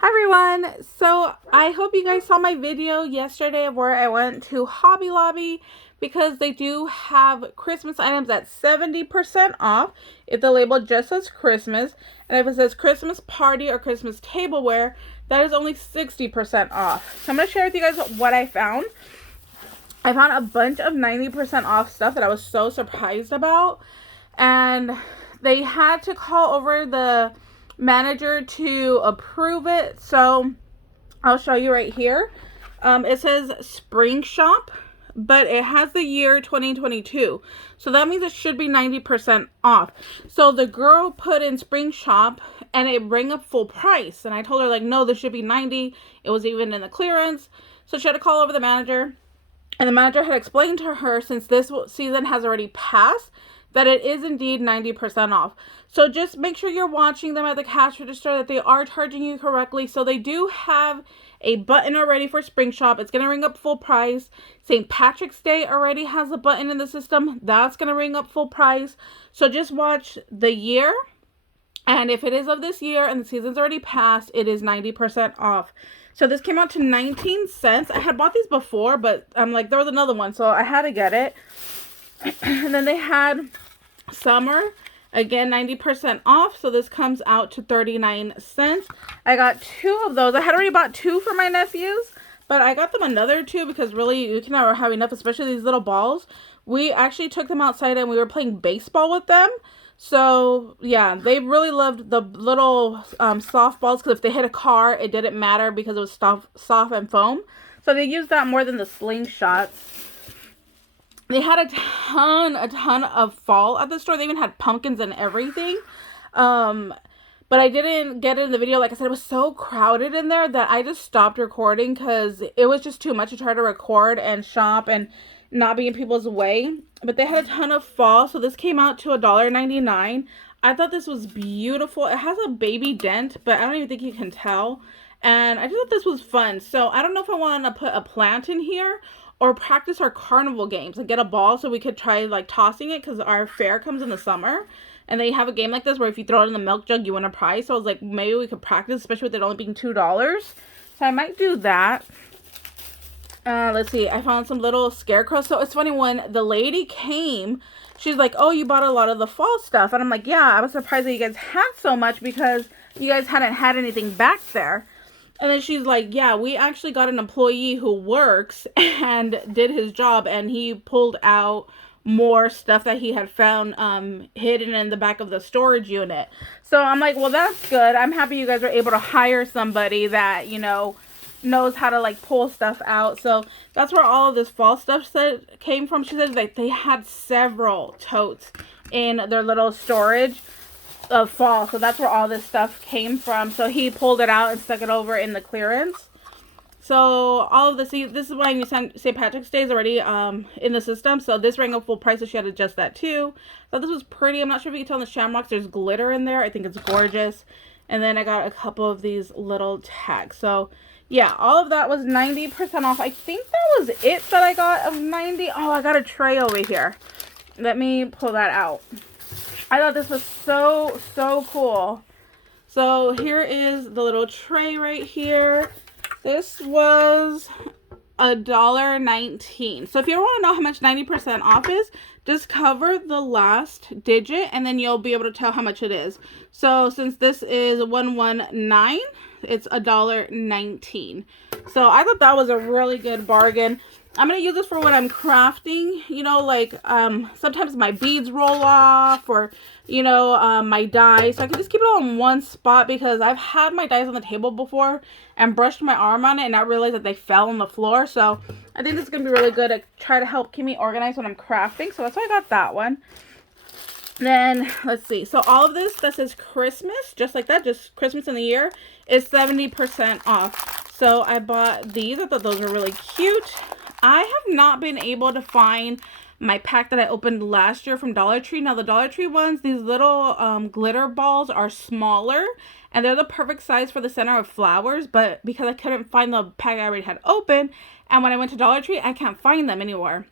Hi everyone! So I hope you guys saw my video yesterday of where I went to Hobby Lobby because they do have Christmas items at 70% off if the label just says Christmas, and if it says Christmas party or Christmas tableware, that is only 60% off. So I'm going to share with you guys what I found. I found a bunch of 90% off stuff that I was so surprised about, and they had to call over the manager to approve it. So I'll show you right here. It says spring shop, but it has the year 2022. So that means it should be 90% off. So the girl put in spring shop and it rang up full price. And I told her, like, no, this should be 90. It was even in the clearance. So she had to call over the manager. And the manager had explained to her, since this season has already passed, that it is indeed 90% off. So just make sure you're watching them at the cash register, that they are charging you correctly. So they do have a button already for spring shop. It's going to ring up full price. St. Patrick's Day already has a button in the system. That's going to ring up full price. So just watch the year. And if it is of this year and the season's already passed, it is 90% off. So this came out to 19 cents. I had bought these before, but I'm like, there was another one, so I had to get it. And then they had summer, again, 90% off. So this comes out to 39 cents. I got two of those. I had already bought two for my nephews, but I got them another two because really you can never have enough, especially these little balls. We actually took them outside and we were playing baseball with them. So yeah, they really loved the little soft balls, because if they hit a car, it didn't matter because it was soft and foam. So they used that more than the slingshots. They had a ton of fall at the store. They even had pumpkins and everything. But I didn't get it in the video. Like I said, it was so crowded in there that I just stopped recording because it was just too much to try to record and shop and not be in people's way. But they had a ton of fall. So this came out to $1.99. I thought this was beautiful. It has a baby dent, but I don't even think you can tell. And I just thought this was fun. So I don't know if I want to put a plant in here or practice our carnival games and get a ball so we could try like tossing it, because our fair comes in the summer and they have a game like this where if you throw it in the milk jug you win a prize. So I was like, maybe we could practice, especially with it only being $2. So I might do that. Let's see, I found some little scarecrows. So it's funny, when the lady came, she's like, oh, you bought a lot of the fall stuff. And I'm like, yeah, I was surprised that you guys had so much because you guys hadn't had anything back there. And then she's like, yeah, we actually got an employee who works and did his job, and he pulled out more stuff that he had found hidden in the back of the storage unit. So I'm like, well, that's good. I'm happy you guys were able to hire somebody that, you know, knows how to like pull stuff out. So that's where all of this fall stuff came from. She said like they had several totes in their little storage of fall, so that's where all this stuff came from. So he pulled it out and stuck it over in the clearance. So all of this is why you St. Patrick's Day is already in the system. So this rang up full price, so she had to adjust that too. So this was pretty. I'm not sure if you can tell in the shamrocks, there's glitter in there. I think it's gorgeous. And then I got a couple of these little tags. So yeah, all of that was 90% off. I think that was it that I got of 90. Oh, I got a tray over here. Let me pull that out. I thought this was so cool. So here is the little tray right here. This was $1.19. So if you ever want to know how much 90% off is, just cover the last digit and then you'll be able to tell how much it is. So since this is 119, it's $1.19. So I thought that was a really good bargain. I'm going to use this for when I'm crafting, you know, like sometimes my beads roll off, or, you know, my dies. So I can just keep it all in one spot, because I've had my dies on the table before and brushed my arm on it and not realized that they fell on the floor. So I think this is going to be really good to try to help keep me organized when I'm crafting. So that's why I got that one. Then let's see. So all of this that says Christmas, just like that, just Christmas in the year, is 70% off. So I bought these. I thought those were really cute. I have not been able to find my pack that I opened last year from Dollar Tree. Now the Dollar Tree ones, these little glitter balls are smaller and they're the perfect size for the center of flowers, but because I couldn't find the pack I already had open, and when I went to Dollar Tree, I can't find them anymore.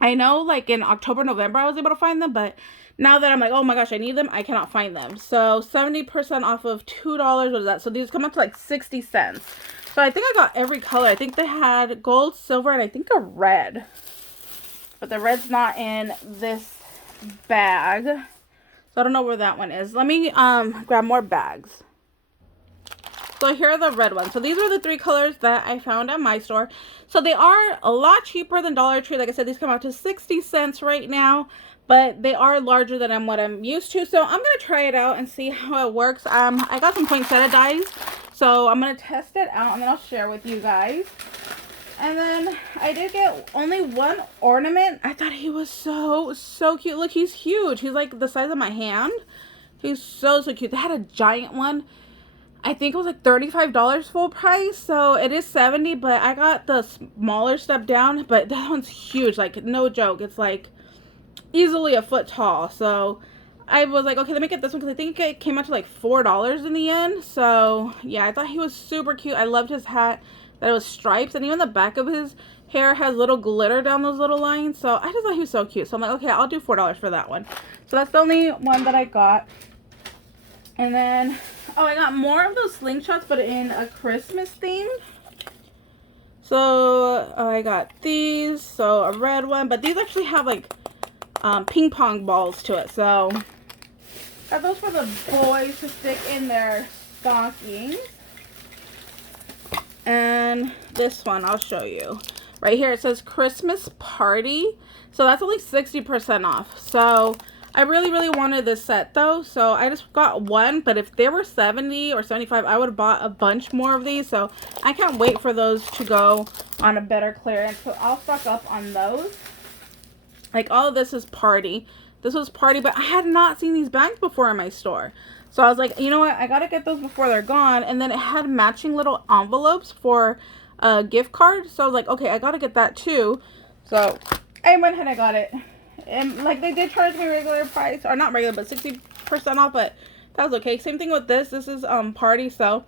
I know like in October, November I was able to find them, but now that I'm like, oh my gosh, I need them, I cannot find them. So 70% off of $2. What is that? So these come up to like 60 cents. So I think I got every color. I think they had gold, silver, and I think a red. But the red's not in this bag. So I don't know where that one is. Let me grab more bags. So here are the red ones. So these are the 3 colors that I found at my store. So they are a lot cheaper than Dollar Tree. Like I said, these come out to 60 cents right now. But they are larger than what I'm used to. So I'm going to try it out and see how it works. I got some poinsettia dies. So I'm going to test it out and then I'll share with you guys. And then I did get only one ornament. I thought he was so cute. Look, he's huge. He's like the size of my hand. He's so cute. They had a giant one. I think it was like $35 full price. So it is $70, but I got the smaller step down. But that one's huge. Like, no joke. It's like easily a foot tall. So I was like, okay, let me get this one because I think it came out to like $4 in the end. So yeah, I thought he was super cute. I loved his hat, that it was stripes, and even the back of his hair has little glitter down those little lines. So I just thought he was so cute. So I'm like, okay, I'll do $4 for that one. So that's the only one that I got. And then, oh, I got more of those slingshots, but in a Christmas theme. So I got these. So a red one, but these actually have like ping pong balls to it. So got those for the boys to stick in their stockings. And this one I'll show you right here. It says Christmas Party, so that's only 60% off. So I really wanted this set though, so I just got one. But if they were 70 or 75, I would have bought a bunch more of these. So I can't wait for those to go on a better clearance, so I'll stock up on those. Like, all of this is party. This was party, but I had not seen these bags before in my store. So I was like, you know what? I got to get those before they're gone. And then it had matching little envelopes for a gift card. So I was like, okay, I got to get that too. So I went ahead and I got it. And like, they did charge me regular price, or not regular, but 60% off, but that was okay. Same thing with this. This is party. So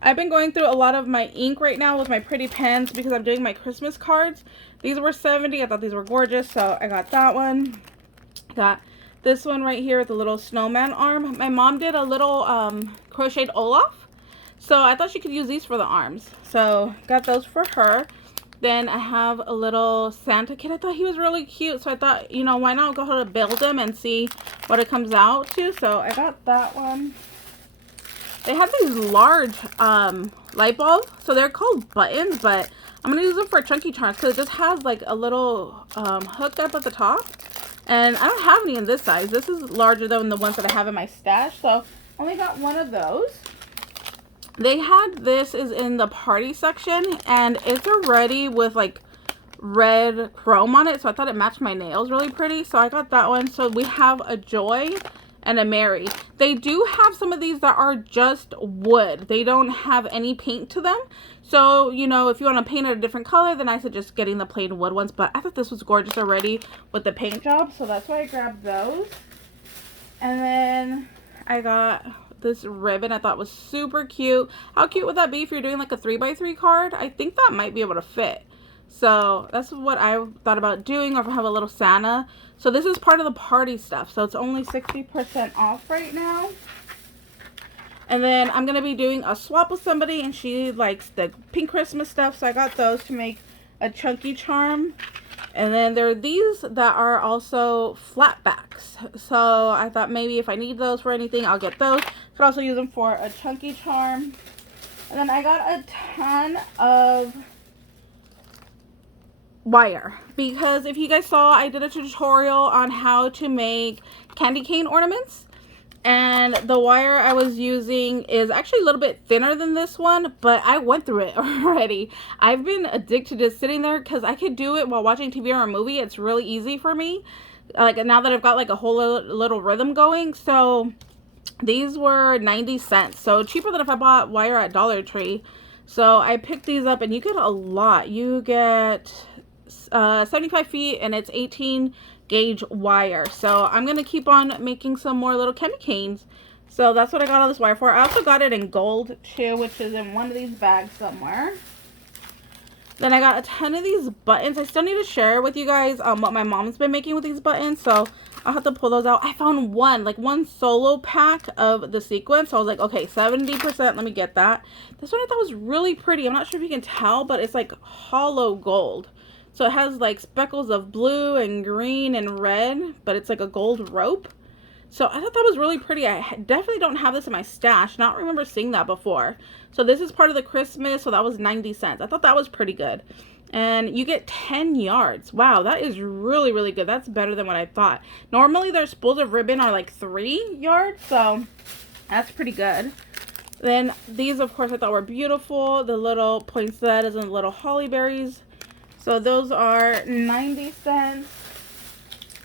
I've been going through a lot of my ink right now with my pretty pens because I'm doing my Christmas cards. These were 70. I thought these were gorgeous, so I got that one. Got this one right here with a little snowman arm. My mom did a little crocheted Olaf, so I thought she could use these for the arms. So got those for her. Then I have a little Santa kid. I thought he was really cute, so I thought, you know, why not go ahead and build him and see what it comes out to. So I got that one. They have these large light bulbs, so they're called buttons, but I'm going to use them for chunky charms because it just has like a little hook up at the top. And I don't have any in this size. This is larger than the ones that I have in my stash, so I only got one of those. They had this is in the party section, and it's already with like red chrome on it, so I thought it matched my nails really pretty, so I got that one. So we have a Joy and a Mary. They do have some of these that are just wood. They don't have any paint to them. So, you know, if you want to paint it a different color, then I suggest getting the plain wood ones. But I thought this was gorgeous already with the paint job, so that's why I grabbed those. And then I got this ribbon I thought was super cute. How cute would that be if you're doing like a 3x3 card? I think that might be able to fit. So that's what I thought about doing, or if I have a little Santa. So this is part of the party stuff. So it's only 60% off right now. And then I'm going to be doing a swap with somebody, and she likes the pink Christmas stuff. So I got those to make a chunky charm. And then there are these that are also flat backs. So I thought maybe if I need those for anything, I'll get those. Could also use them for a chunky charm. And then I got a ton of wire, because if you guys saw, I did a tutorial on how to make candy cane ornaments, and the wire I was using is actually a little bit thinner than this one, but I went through it already. I've been addicted to sitting there because I could do it while watching TV or a movie. It's really easy for me, like now that I've got like a whole little rhythm going. So these were 90 cents, so cheaper than if I bought wire at Dollar Tree. So I picked these up, and you get a lot. You get 75 feet, and it's 18 gauge wire. So I'm gonna keep on making some more little candy canes. So that's what I got all this wire for. I also got it in gold too, which is in one of these bags somewhere. Then I got a ton of these buttons. I still need to share with you guys what my mom's been making with these buttons. So I'll have to pull those out. I found one solo pack of the sequins. So I was like, okay, 70%. Let me get that. This one I thought was really pretty. I'm not sure if you can tell, but it's like hollow gold. So it has like speckles of blue and green and red, but it's like a gold rope. So I thought that was really pretty. I definitely don't have this in my stash. Not remember seeing that before. So this is part of the Christmas. So that was 90 cents. I thought that was pretty good. And you get 10 yards. Wow, that is really, really good. That's better than what I thought. Normally their spools of ribbon are like 3 yards. So that's pretty good. Then these, of course, I thought were beautiful. The little poinsettias and the little holly berries. So those are 90 cents.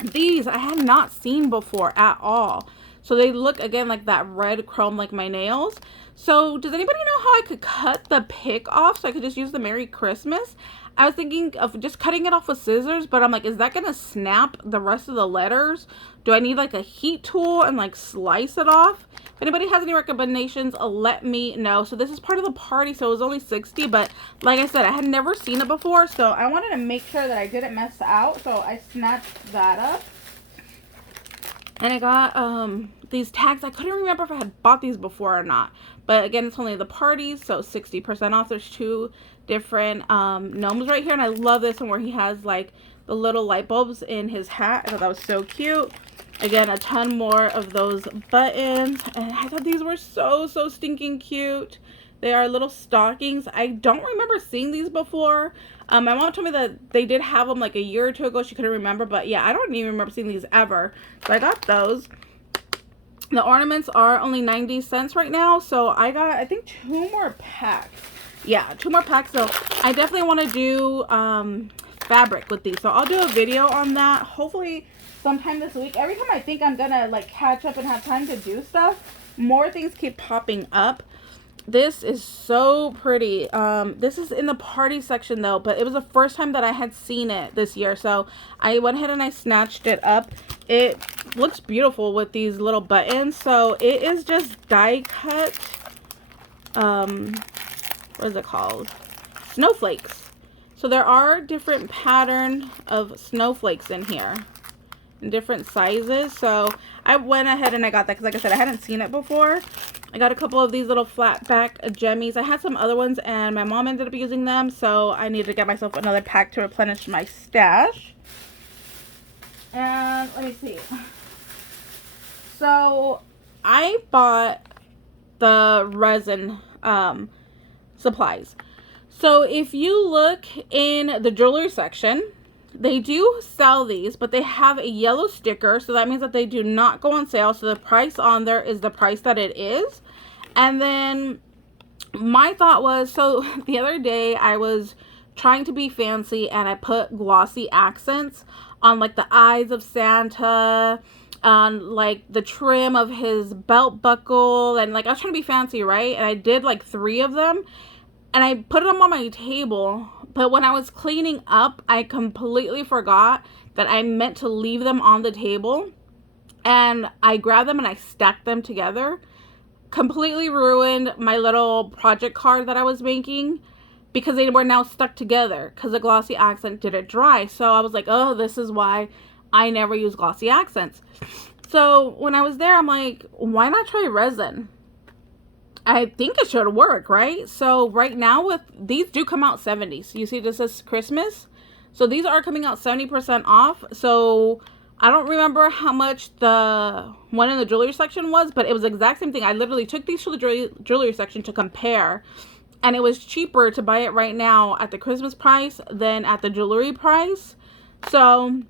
These I had not seen before at all. So they look, again, like that red chrome like my nails. So does anybody know how I could cut the pick off so I could just use the Merry Christmas? I was thinking of just cutting it off with scissors, but I'm like, is that going to snap the rest of the letters? Do I need like a heat tool and like slice it off? If anybody has any recommendations, let me know. So this is part of the party, so it was only 60, but like I said, I had never seen it before, so I wanted to make sure that I didn't mess out, so I snatched that up. And I got these tags. I couldn't remember if I had bought these before or not. But again, it's only the parties, so 60% off. There's 2 different gnomes right here. And I love this one where he has like the little light bulbs in his hat. I thought that was so cute. Again, a ton more of those buttons. And I thought these were so stinking cute. They are little stockings. I don't remember seeing these before. My mom told me that they did have them like a year or 2 ago. She couldn't remember, but yeah, I don't even remember seeing these ever. So I got those. The ornaments are only 90 cents right now. So I got, I think, 2 more packs. Yeah, 2 more packs. So I definitely want to do fabric with these. So I'll do a video on that. Hopefully sometime this week. Every time I think I'm gonna like catch up and have time to do stuff, more things keep popping up. This is so pretty. This is in the party section though, but it was the first time that I had seen it this year, so I went ahead and I snatched it up. It looks beautiful with these little buttons. So it is just die cut, what is it called, snowflakes. So there are different pattern of snowflakes in here in different sizes. So I went ahead and I got that because, like I said, I hadn't seen it before. I got a couple of these little flat back jemmies. I had some other ones and my mom ended up using them, so I needed to get myself another pack to replenish my stash. And let me see. So I bought the resin supplies. So if you look in the jewelry section, they do sell these, but they have a yellow sticker, so that means that they do not go on sale. So the price on there is the price that it is. And then my thought was, so the other day I was trying to be fancy and I put glossy accents on like the eyes of Santa, on like the trim of his belt buckle, and like I was trying to be fancy, right? And I did like 3 of them and I put them on my table. But when I was cleaning up, I completely forgot that I meant to leave them on the table. And I grabbed them and I stacked them together. Completely ruined my little project card that I was making because they were now stuck together because the glossy accent didn't dry. So I was like, oh, this is why I never use glossy accents. So when I was there, I'm like, why not try resin? I think it should work, right? So right now with these do come out 70. So you see this is Christmas. So these are coming out 70% off. So I don't remember how much the one in the jewelry section was, but it was the exact same thing. I literally took these to the jewelry section to compare, and it was cheaper to buy it right now at the Christmas price than at the jewelry price. So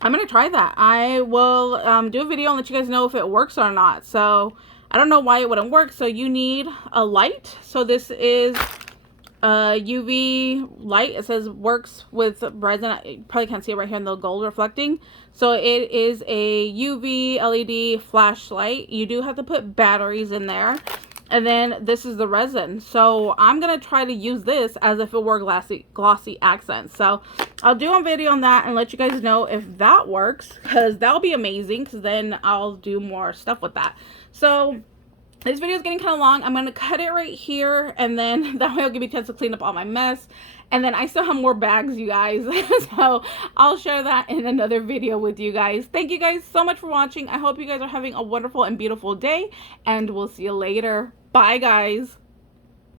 I'm going to try that. I will do a video and let you guys know if it works or not. So I don't know why it wouldn't work. So you need a light. So this is a UV light. It says works with resin. You probably can't see it right here in the gold reflecting. So it is a UV LED flashlight. You do have to put batteries in there. And then this is the resin. So I'm going to try to use this as if it were glossy accents. So I'll do a video on that and let you guys know if that works, because that'll be amazing, because then I'll do more stuff with that. So This video is getting kind of long. I'm going to cut it right here, and then that way I'll give you a chance to clean up all my mess. And then I still have more bags, you guys. So I'll share that in another video with you guys. Thank you guys so much for watching. I hope you guys are having a wonderful and beautiful day, and we'll see you later. Bye, guys.